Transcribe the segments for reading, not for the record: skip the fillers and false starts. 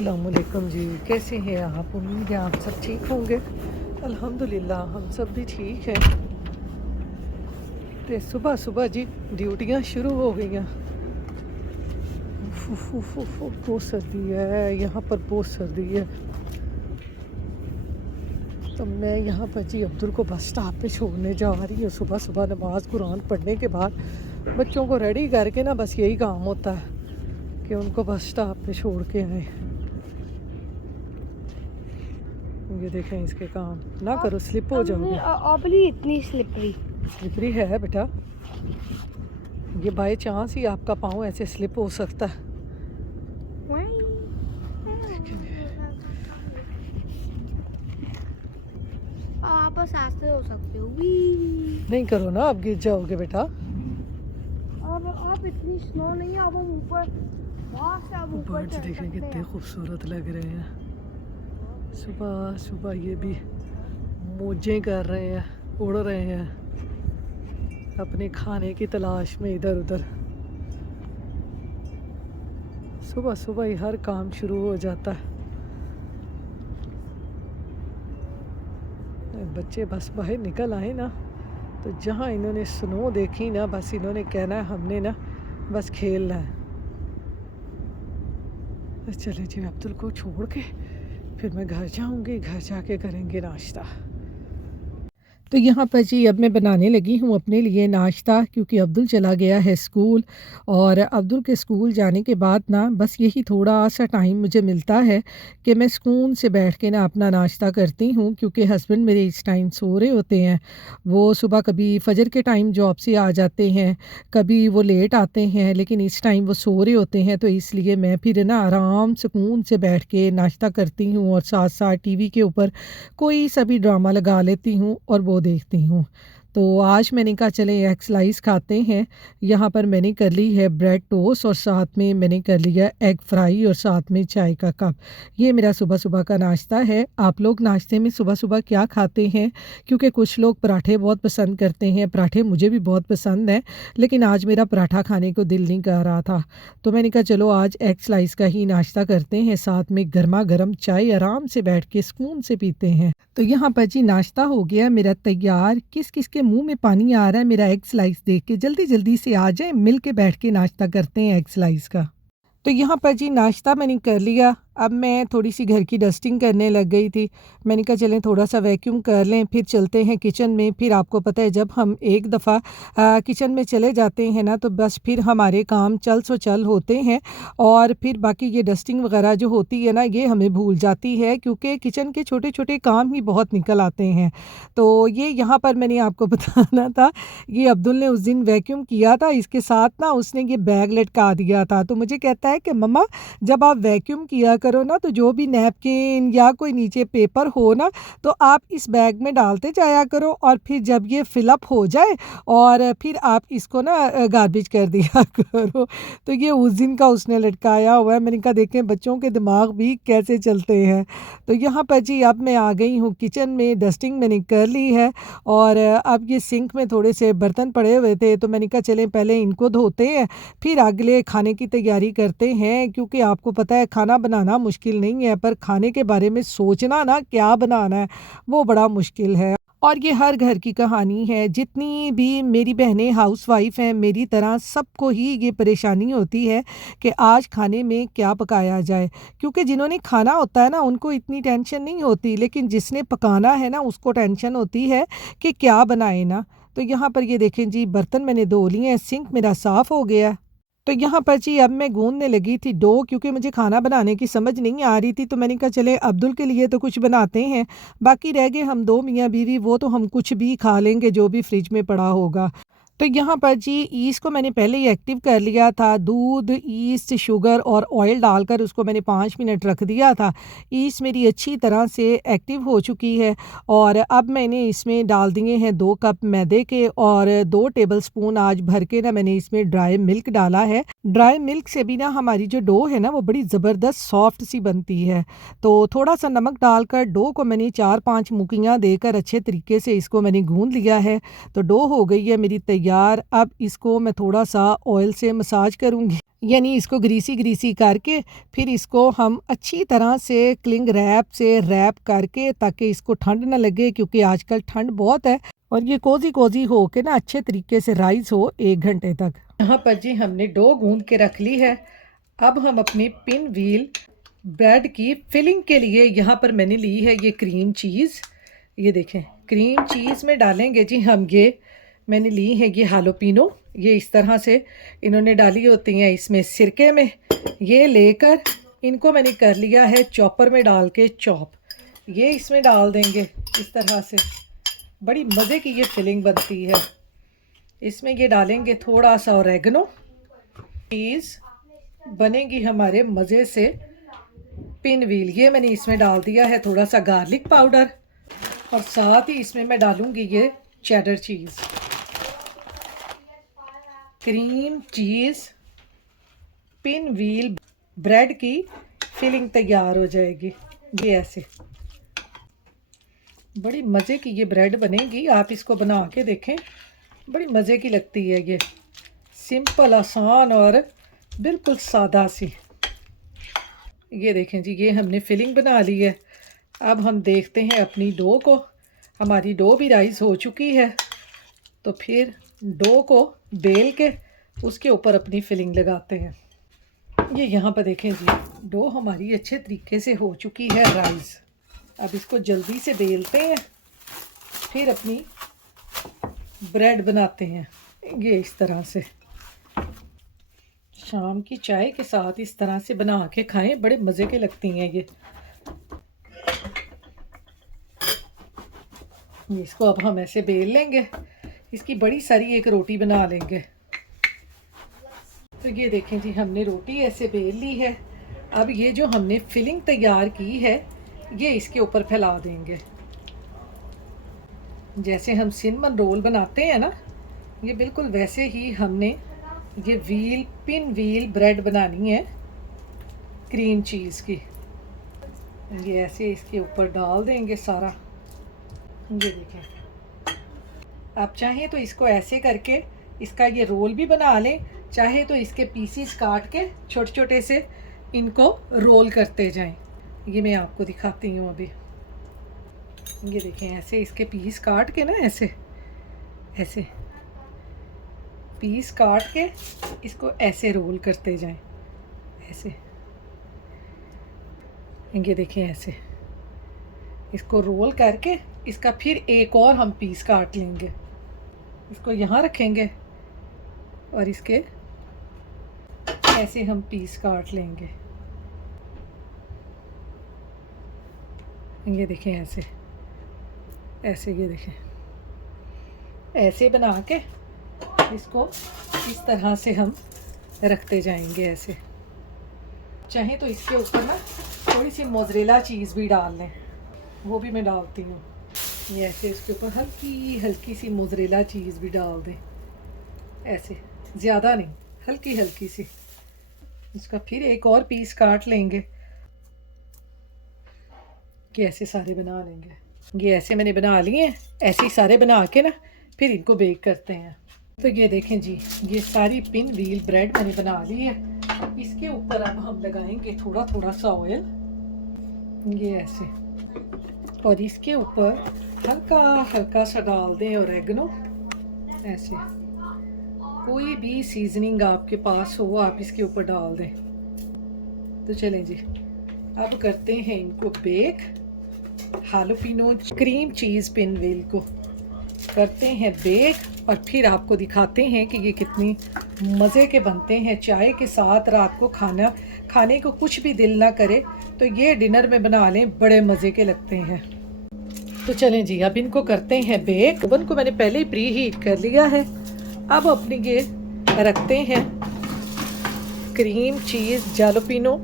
अस्सलामुअलैकुम जी, कैसे हैं आप? उम्मीद है आप सब ठीक होंगे। अल्हम्दुलिल्लाह हम सब भी ठीक हैं। तो सुबह सुबह जी ड्यूटियां शुरू हो गई हैं। बहुत सर्दी है यहाँ पर, बहुत सर्दी है। तो मैं यहाँ पर जी अब्दुल को बस स्टॉप पे छोड़ने जा रही हूँ। सुबह सुबह नमाज कुरान पढ़ने के बाद बच्चों को रेडी करके ना बस यही काम होता है कि उनको बस स्टॉप पे छोड़ के आए। ये देखें इसके काम ना करो, स्लिप हो जाओगे। अबली इतनी स्लिपरी स्लिपरी है बेटा, ये बाय चांस ही आपका पाँव ऐसे स्लिप हो सकता है। आप आस्ते हो सकते हो। नहीं करो ना, आप गिर जाओगे बेटा। अब आप इतनी स्नो नहीं है, अब हम ऊपर बर्ड्स देखें कितने खूबसूरत लग रहे हैं। सुबह सुबह ये भी मौजें कर रहे हैं, उड़ रहे हैं अपने खाने की तलाश में इधर उधर। सुबह सुबह ही हर काम शुरू हो जाता है। बच्चे बस बाहर निकल आए ना, तो जहाँ इन्होंने स्नो देखी ना, बस इन्होंने कहना है हमने ना बस खेलना है। चले जी अब्दुल को छोड़ के फिर मैं घर जाऊंगी, घर जाके करेंगे नाश्ता। तो यहाँ पर जी अब मैं बनाने लगी हूँ अपने लिए नाश्ता, क्योंकि अब्दुल चला गया है स्कूल। और अब्दुल के स्कूल जाने के बाद ना बस यही थोड़ा सा टाइम मुझे मिलता है कि मैं सुकून से बैठ के ना अपना नाश्ता करती हूँ, क्योंकि हस्बैंड मेरे इस टाइम सो रहे होते हैं। वो सुबह कभी फजर के टाइम जॉब से आ जाते हैं, कभी वो लेट आते हैं, लेकिन इस टाइम वो सो रहे होते हैं। तो इसलिए मैं फिर ना आराम सुकून से बैठ के नाश्ता करती हूँ और साथ साथ टीवी के ऊपर कोई सा भी ड्रामा लगा लेती हूँ और वो देखती हूँ। तो आज मैंने कहा चले एग स्लाइस खाते हैं। यहाँ पर मैंने कर ली है ब्रेड टोस्ट और साथ में मैंने कर लिया एग फ्राई और साथ में चाय का कप। ये मेरा सुबह सुबह का नाश्ता है। आप लोग नाश्ते में सुबह सुबह क्या खाते हैं? क्योंकि कुछ लोग पराठे बहुत पसंद करते हैं, पराठे मुझे भी बहुत पसंद हैं, लेकिन आज मेरा पराठा खाने को दिल नहीं कर रहा था। तो मैंने कहा चलो आज एग स्लाइस का ही नाश्ता करते हैं, साथ में गर्मा गर्म चाय आराम से बैठ के सुकून से पीते हैं। तो यहाँ पर जी नाश्ता हो गया मेरा तैयार। किस किस के मुंह में पानी आ रहा है मेरा एग स्लाइस देख के? जल्दी जल्दी से आ जाए, मिल के बैठ के नाश्ता करते हैं एग स्लाइस का। तो यहाँ पर जी नाश्ता मैंने कर लिया। अब मैं थोड़ी सी घर की डस्टिंग करने लग गई थी। मैंने कहा चलें थोड़ा सा वैक्यूम कर लें, फिर चलते हैं किचन में। फिर आपको पता है जब हम एक दफ़ा किचन में चले जाते हैं ना, तो बस फिर हमारे काम चल सो चल होते हैं और फिर बाकी ये डस्टिंग वगैरह जो होती है ना, ये हमें भूल जाती है, क्योंकि किचन के छोटे छोटे काम ही बहुत निकल आते हैं। तो ये यहाँ पर मैंने आपको बताना था, ये अब्दुल ने उस दिन वैक्यूम किया था, इसके साथ ना उसने ये बैग लटका दिया था। तो मुझे कहता है कि मम्मा जब आप वैक्यूम किया करो ना, तो जो भी नैपकिन या कोई नीचे पेपर हो ना, तो आप इस बैग में डालते जाया करो और फिर जब ये फिलअप हो जाए और फिर आप इसको ना गार्बेज कर दिया करो। तो ये उस दिन का उसने लटकाया हुआ है। मैंने कहा देखें बच्चों के दिमाग भी कैसे चलते हैं। तो यहाँ पर जी अब मैं आ गई हूँ किचन में, डस्टिंग मैंने कर ली है और अब ये सिंक में थोड़े से बर्तन पड़े हुए थे, तो मैंने कहा चलें पहले इनको धोते हैं, फिर अगले खाने की तैयारी करते हैं। क्योंकि आपको पता है खाना बनाना मुश्किल नहीं है, पर खाने के बारे में सोचना ना क्या बनाना है वो बड़ा मुश्किल है। और ये हर घर की कहानी है। जितनी भी मेरी बहनें हाउसवाइफ हैं, मेरी तरह सबको ही ये परेशानी होती है कि आज खाने में क्या पकाया जाए। क्योंकि जिन्होंने खाना होता है ना उनको इतनी टेंशन नहीं होती, लेकिन जिसने पकाना है ना उसको टेंशन होती है कि क्या बनाए ना। तो यहाँ पर ये देखें जी बर्तन मैंने धो लिए हैं, सिंक मेरा साफ़ हो गया। तो यहाँ पर जी अब मैं गूंदने लगी थी डो, क्योंकि मुझे खाना बनाने की समझ नहीं आ रही थी। तो मैंने कहा चले अब्दुल के लिए तो कुछ बनाते हैं, बाकी रह गए हम दो मियाँ बीवी, वो तो हम कुछ भी खा लेंगे जो भी फ्रिज में पड़ा होगा। तो यहाँ पर जी ईस्ट को मैंने पहले ही एक्टिव कर लिया था। दूध, ईस्ट, शुगर और ऑयल डालकर उसको मैंने 5 मिनट रख दिया था। ईस्ट मेरी अच्छी तरह से एक्टिव हो चुकी है और अब मैंने इसमें डाल दिए हैं 2 कप मैदे के और 2 टेबलस्पून आज भर के ना मैंने इसमें ड्राई मिल्क डाला है। ड्राई मिल्क से भी ना हमारी जो डो है ना वो बड़ी ज़बरदस्त सॉफ्ट सी बनती है। तो थोड़ा सा नमक डालकर डो को मैंने 4-5 मुक्कियाँ देकर अच्छे तरीके से इसको मैंने गूंद लिया है। तो डो हो गई है मेरी तैयार। अब इसको मैं थोड़ा सा ऑयल से मसाज करूँगी। यानी इसको ग्रीसी ग्रीसी करके फिर इसको हम अच्छी तरह से क्लिंग रैप से रैप करके, ताकि इसको ठंड ना लगे, क्योंकि आजकल ठंड बहुत है, और ये कोजी कोजी हो के ना अच्छे तरीके से राइज हो 1 घंटे तक। यहाँ पर जी हमने डो गूंद के रख ली है। अब हम अपनी पिन व्हील ब्रेड की फिलिंग के लिए यहाँ पर मैंने ली है ये क्रीम चीज़। ये देखें, क्रीम चीज़ में डालेंगे जी हम ये, मैंने ली है ये हालोपिनो, ये इस तरह से इन्होंने डाली होती हैं इसमें सिरके में। ये लेकर इनको मैंने कर लिया है चॉपर में डाल के चॉप। ये इसमें डाल देंगे इस तरह से, बड़ी मज़े की ये फिलिंग बनती है। इसमें ये डालेंगे थोड़ा सा ऑरेगनो, चीज़ बनेगी हमारे मज़े से पिन व्हील। ये मैंने इसमें डाल दिया है थोड़ा सा गार्लिक पाउडर, और साथ ही इसमें मैं डालूंगी ये चेडर चीज़। Cream cheese pinwheel bread की फिलिंग तैयार हो जाएगी। ये ऐसे बड़ी मज़े की ये ब्रेड बनेगी। आप इसको बना के देखें, बड़ी मज़े की लगती है ये, सिंपल आसान और बिल्कुल सादा सी। ये देखें जी, ये हमने फिलिंग बना ली है। अब हम देखते हैं अपनी डो को। हमारी डो भी राइज हो चुकी है, तो फिर डो को बेल के उसके ऊपर अपनी फिलिंग लगाते हैं। ये यहाँ पर देखें जी, डो हमारी अच्छे तरीके से हो चुकी है राइज। अब इसको जल्दी से बेलते हैं, फिर अपनी ब्रेड बनाते हैं। ये इस तरह से शाम की चाय के साथ इस तरह से बना के खाएं, बड़े मज़े के लगती हैं ये। इसको अब हम ऐसे बेल लेंगे, इसकी बड़ी सारी एक रोटी बना लेंगे। तो ये देखें जी, हमने रोटी ऐसे बेल ली है। अब ये जो हमने फिलिंग तैयार की है ये इसके ऊपर फैला देंगे। जैसे हम सिनेमन रोल बनाते हैं ना, ये बिल्कुल वैसे ही हमने ये व्हील पिन व्हील ब्रेड बनानी है क्रीम चीज़ की। ये ऐसे इसके ऊपर डाल देंगे सारा। ये देखें, आप चाहें तो इसको ऐसे करके इसका ये रोल भी बना लें, चाहे तो इसके पीसीस काट के छोटे छोटे से इनको रोल करते जाएं। ये मैं आपको दिखाती हूँ अभी। ये देखें, ऐसे इसके पीस काट के ना, ऐसे ऐसे पीस काट के इसको ऐसे रोल करते जाएं, ऐसे। ये देखें, ऐसे इसको रोल करके इसका फिर एक और हम पीस काट लेंगे। इसको यहाँ रखेंगे और इसके ऐसे हम पीस काट लेंगे। ये देखें, ऐसे ऐसे, ये देखें, ऐसे बना के इसको इस तरह से हम रखते जाएंगे ऐसे। चाहे तो इसके ऊपर ना थोड़ी सी मोज़रेला चीज़ भी डाल लें, वो भी मैं डालती हूँ। ये ऐसे इसके ऊपर हल्की हल्की सी मोज़रेला चीज़ भी डाल दें, ऐसे, ज़्यादा नहीं, हल्की हल्की सी। इसका फिर एक और पीस काट लेंगे कि ऐसे सारे बना लेंगे। ये ऐसे मैंने बना लिए हैं, ऐसे ही सारे बना के ना फिर इनको बेक करते हैं। तो ये देखें जी, ये सारी पिन व्हील ब्रेड मैंने बना ली है। इसके ऊपर अब हम लगाएंगे थोड़ा थोड़ा सा ऑयल, ये ऐसे, और इसके ऊपर हल्का हल्का सा डाल दें ऑरेगनो, ऐसे। कोई भी सीजनिंग आपके पास हो आप इसके ऊपर डाल दें। तो चलें जी, अब करते हैं इनको bake. Jalapeno cream cheese pinwheel को करते हैं बेक, और फिर आपको दिखाते हैं कि ये कितनी मज़े के बनते हैं। चाय के साथ रात को खाने को कुछ भी दिल ना करे तो ये डिनर में बना लें, बड़े मज़े के लगते हैं। तो चलें जी, अब इनको करते हैं बेक। ओवन को मैंने पहले ही प्री हीट कर लिया है। अब अपनी ये रखते हैं cream cheese jalapeno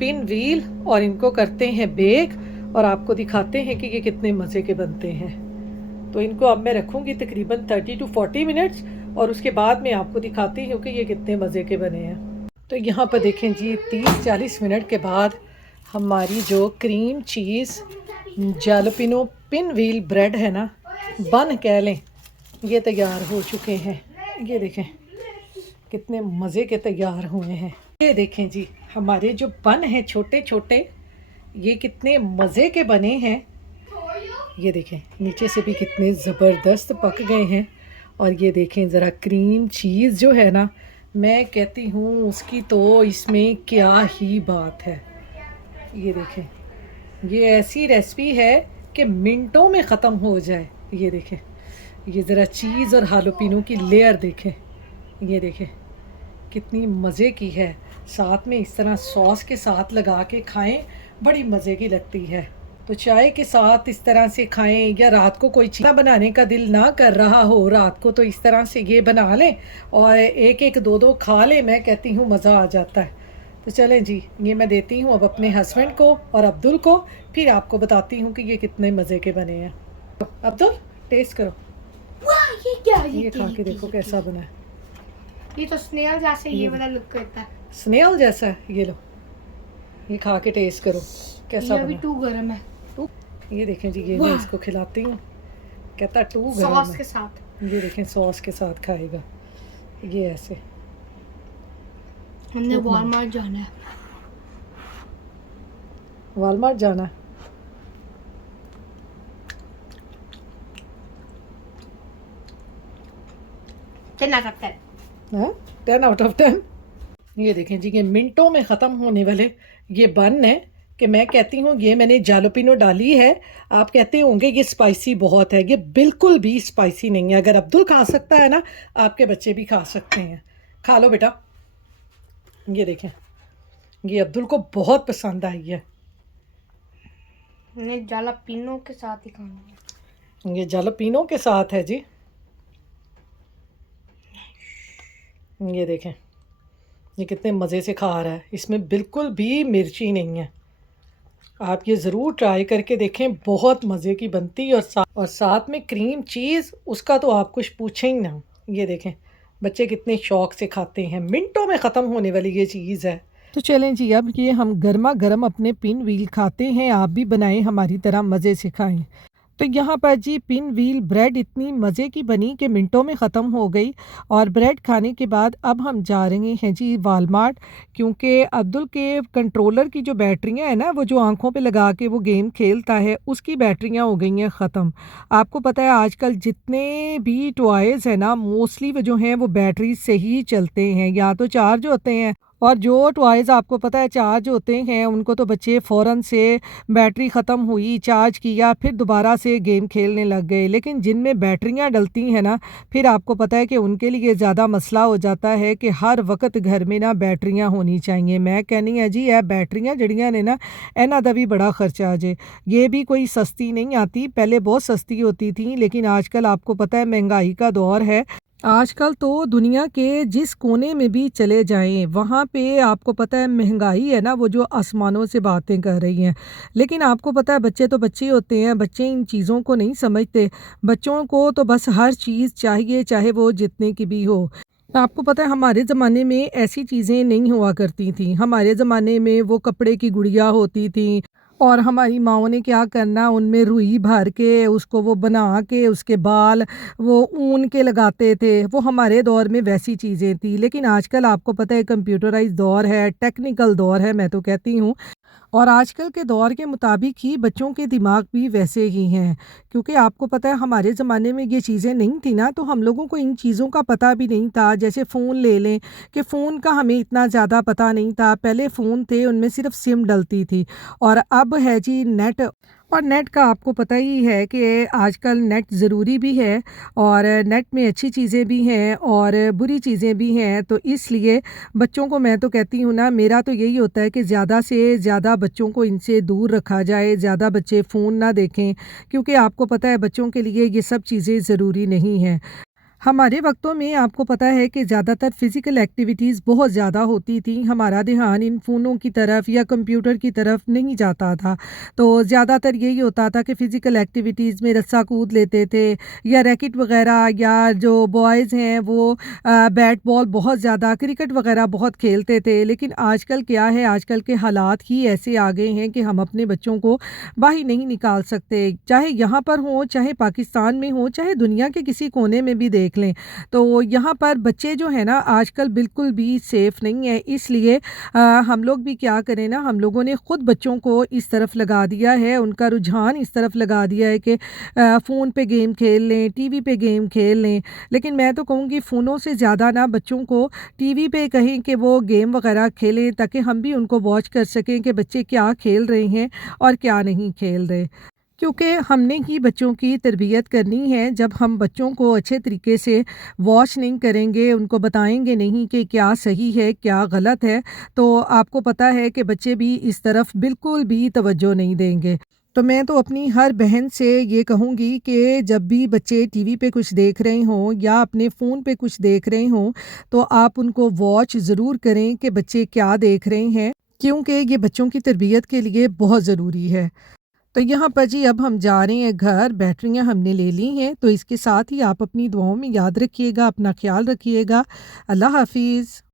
pin wheel, और इनको करते हैं बेक, और आपको दिखाते हैं कि ये कितने मज़े के बनते हैं। तो इनको अब मैं रखूँगी तकरीबन 30 to 40 मिनट्स, और उसके बाद मैं आपको दिखाती हूँ कि ये कितने मज़े के बने हैं। तो यहाँ पर देखें जी, 30-40 मिनट के बाद हमारी जो cream cheese jalapeno pinwheel bread है ना, बन कह लें, ये तैयार हो चुके हैं। ये देखें कितने मज़े के तैयार हुए हैं। ये देखें जी, हमारे जो बन हैं छोटे छोटे, ये कितने मज़े के बने हैं। ये देखें नीचे से भी कितने ज़बरदस्त पक गए हैं। और ये देखें ज़रा क्रीम चीज़ जो है ना, मैं कहती हूँ उसकी तो इसमें क्या ही बात है। ये देखें, ये ऐसी रेसिपी है कि मिनटों में ख़त्म हो जाए। ये देखें, ये ज़रा चीज़ और हालोपिनो की लेयर देखें। ये देखें कितनी मज़े की है। साथ में इस तरह सॉस के साथ लगा के खाएं, बड़ी मज़े की लगती है। तो चाय के साथ इस तरह से खाएं, या रात को कोई चीज़ बनाने का दिल ना कर रहा हो रात को, तो इस तरह से ये बना लें और एक एक दो दो खा लें। मैं कहती हूँ मज़ा आ जाता है। तो चलें जी, ये मैं देती हूँ अब अपने हस्बैंड को और अब्दुल को, फिर आपको बताती हूँ कि ये कितने मज़े के बने हैं। तो अब्दुल टेस्ट करो, वाह ये क्या है? ये खा के देखो कैसा बना है। ये तो स्नेल जैसे ये वाला लुक करता है। स्नेल जैसा है। ये लो, ये खा के टेस्ट करो कैसा ये अभी बना। टू गरम है ये देखें जी, ये मैं इसको खिलाती हूँ, कहता टू गरम सॉस है। के साथ। ये देखें सॉस के साथ खाएगा ये ऐसे। हमने वॉलमार्ट जाना है। वालमार्ट जाना है। 10 out of 10। हाँ 10 आउट ऑफ 10। ये देखें जी, ये मिनटों में ख़त्म होने वाले ये बन है कि मैं कहती हूँ ये मैंने जालोपिनो डाली है। आप कहते होंगे ये स्पाइसी बहुत है, ये बिल्कुल भी स्पाइसी नहीं है। अगर अब्दुल खा सकता है ना, आपके बच्चे भी खा सकते हैं। खा लो बेटा। ये देखें, ये अब्दुल को बहुत पसंद आई है। हमने जालापिनो के साथ ही खाना है। ये जालोपिनो के साथ है जी। ये देखें, ये कितने मज़े से खा रहा है, इसमें बिल्कुल भी मिर्ची नहीं है। आप ये ज़रूर ट्राई करके देखें, बहुत मज़े की बनती है। और साथ में क्रीम चीज़, उसका तो आप कुछ पूछें ही ना। ये देखें बच्चे कितने शौक़ से खाते हैं। मिनटों में ख़त्म होने वाली ये चीज़ है। तो चलें जी, अब ये हम गर्मा गर्म अपने पिन व्हील खाते हैं। आप भी बनाएं, हमारी तरह मज़े से खाएं। तो यहाँ पर जी पिन व्हील ब्रेड इतनी मज़े की बनी कि मिनटों में ख़त्म हो गई। और ब्रेड खाने के बाद अब हम जा रहे हैं जी वालमार्ट, क्योंकि अब्दुल के कंट्रोलर की जो बैटरियाँ हैं ना, वो जो आंखों पे लगा के वो गेम खेलता है, उसकी बैटरियाँ हो गई हैं ख़त्म। आपको पता है आजकल जितने भी टॉयज़ हैं ना, मोस्टली वो जो हैं वो बैटरी से ही चलते हैं, या तो चार्ज होते हैं। और जो टॉयज़ आपको पता है चार्ज होते हैं, उनको तो बच्चे फ़ौरन से बैटरी ख़त्म हुई, चार्ज किया, फिर दोबारा से गेम खेलने लग गए। लेकिन जिनमें बैटरियां डलती हैं ना, फिर आपको पता है कि उनके लिए ज़्यादा मसला हो जाता है कि हर वक्त घर में ना बैटरियां होनी चाहिए। मैं कहनी है जी, यह बैटरियां जड़ियाँ ने ना, इन्हां दा भी बड़ा खर्चा आ जे। ये भी कोई सस्ती नहीं आती, पहले बहुत सस्ती होती थी, लेकिन आजकल आपको पता है महंगाई का दौर है। आजकल तो दुनिया के जिस कोने में भी चले जाएं, वहाँ पे आपको पता है महंगाई है ना, वो जो आसमानों से बातें कर रही हैं। लेकिन आपको पता है बच्चे तो बच्चे होते हैं, बच्चे इन चीज़ों को नहीं समझते। बच्चों को तो बस हर चीज़ चाहिए, चाहे वो जितने की भी हो। आपको पता है हमारे ज़माने में ऐसी चीज़ें नहीं हुआ करती थी। हमारे ज़माने में वो कपड़े की गुड़िया होती थी, और हमारी माँओं ने क्या करना, उनमें रुई भर के उसको वो बना के उसके बाल वो ऊन के लगाते थे। वो हमारे दौर में वैसी चीज़ें थी। लेकिन आजकल आपको पता है कंप्यूटराइज़ दौर है, टेक्निकल दौर है, मैं तो कहती हूँ। और आजकल के दौर के मुताबिक ही बच्चों के दिमाग भी वैसे ही हैं, क्योंकि आपको पता है हमारे ज़माने में ये चीज़ें नहीं थी ना, तो हम लोगों को इन चीज़ों का पता भी नहीं था। जैसे फ़ोन ले लें, कि फ़ोन का हमें इतना ज़्यादा पता नहीं था। पहले फ़ोन थे, उनमें सिर्फ सिम डलती थी। और अब है जी नेट। और नेट का आपको पता ही है कि आजकल नेट ज़रूरी भी है, और नेट में अच्छी चीज़ें भी हैं और बुरी चीज़ें भी हैं। तो इसलिए बच्चों को मैं तो कहती हूँ ना, मेरा तो यही होता है कि ज़्यादा से ज़्यादा बच्चों को इनसे दूर रखा जाए, ज़्यादा बच्चे फ़ोन ना देखें, क्योंकि आपको पता है बच्चों के लिए ये सब चीज़ें ज़रूरी नहीं हैं। हमारे वक्तों में आपको पता है कि ज़्यादातर फ़िज़िकल एक्टिविटीज़ बहुत ज़्यादा होती थी। हमारा ध्यान इन फ़ोनों की तरफ या कंप्यूटर की तरफ नहीं जाता था। तो ज़्यादातर यही होता था कि फ़िज़िकल एक्टिविटीज़ में रस्सा कूद लेते थे, या रैकेट वग़ैरह, या जो बॉयज़ हैं वो बैट बॉल बहुत ज़्यादा, क्रिकेट वग़ैरह बहुत खेलते थे। लेकिन आजकल क्या है, आजकल के हालात ही ऐसे आ गए हैं कि हम अपने बच्चों को बाहर नहीं निकाल सकते। चाहे यहाँ पर हों, चाहे पाकिस्तान में हों, चाहे दुनिया के किसी कोने में भी देख देख लें। तो यहाँ पर बच्चे जो है ना आजकल बिल्कुल भी सेफ़ नहीं है, इसलिए हम लोग भी क्या करें ना, हम लोगों ने ख़ुद बच्चों को इस तरफ लगा दिया है, उनका रुझान इस तरफ लगा दिया है कि फ़ोन पे गेम खेल लें, टीवी पे गेम खेल लें। लेकिन मैं तो कहूँगी फ़ोनों से ज़्यादा ना बच्चों को टीवी पे कहें कि वो गेम वगैरह खेलें, ताकि हम भी उनको वॉच कर सकें कि बच्चे क्या खेल रहे हैं और क्या नहीं खेल रहे। क्योंकि हमने ही बच्चों की तरबियत करनी है। जब हम बच्चों को अच्छे तरीके से वॉच नहीं करेंगे, उनको बताएँगे नहीं कि क्या सही है, क्या गलत है, तो आपको पता है कि बच्चे भी इस तरफ बिल्कुल भी तवज्जो नहीं देंगे। तो मैं तो अपनी हर बहन से ये कहूँगी कि जब भी बच्चे टीवी पे कुछ देख रहे हों या अपने फ़ोन पे कुछ देख रहे हों, तो आप उनको वॉच ज़रूर करें कि बच्चे क्या देख रहे हैं, क्योंकि ये बच्चों की तरबियत के लिए बहुत ज़रूरी है। तो यहाँ पर जी अब हम जा रहे हैं घर, बैटरियाँ हमने ले ली हैं, तो इसके साथ ही आप अपनी दुआओं में याद रखिएगा, अपना ख़्याल रखिएगा। अल्लाह हाफ़िज़।